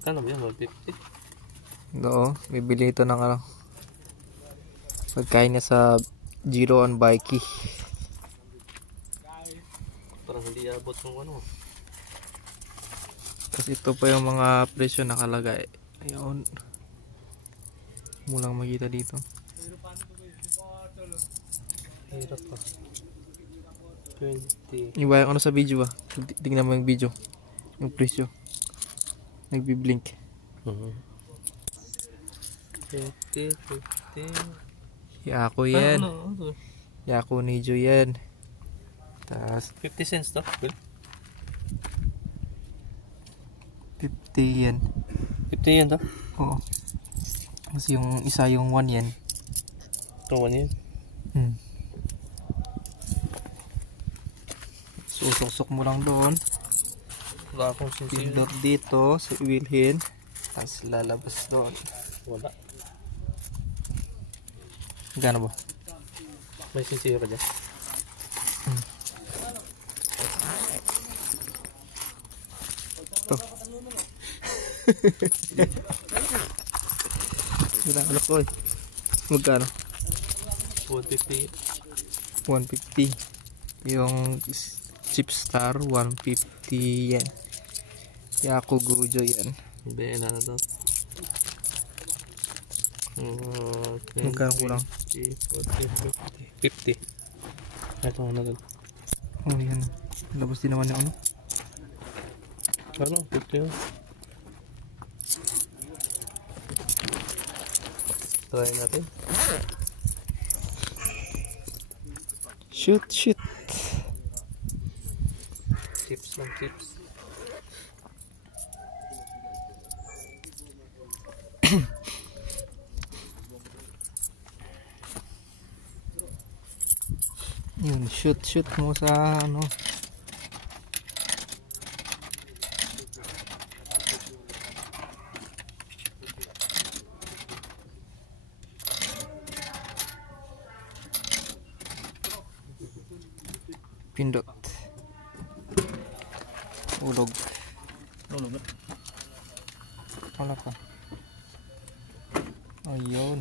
Kano ba yan? 150? Oo, bibili ito ng ano, pagkain niya sa Giro on Bikey. Parang hindi abot ng ano. Kasi ito pa yung mga presyo nakalagay. Ayun. Mulang makita dito. Hirap pa. 20. Iba yung ano sa video ba? Tingnan mo yung video. Yung presyo. Nagbi-blink. 20, 50. Yako yan. Ano? Yako Nijo yan. Tapos 50 cents to? Good. 50 yan. 50 yan to? Oo. Kasi yung isa yung 1 yan. Ito 1 yan? Susok-sok mo lang doon. Wala akong sincere. Pindot dito sa wheelhin. Tapos lalabas doon. Wala. Gano ba? May sincere ka dyan? Ito. Ano ko eh. Magkano? 150. 150. Yung Chip Star 150 yan. Yako Gujo yan. Ibayin na to. Magkano kulang? 40, 50. Ito ano doon? Oh yan. Labas din naman yung ano. Ano? 50 yun. Try natin. Shoot. Chips lang, chips. Yun, shoot mo sa ano. Pindot. Ulog. Wala pa. Ayun.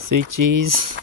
Say cheese.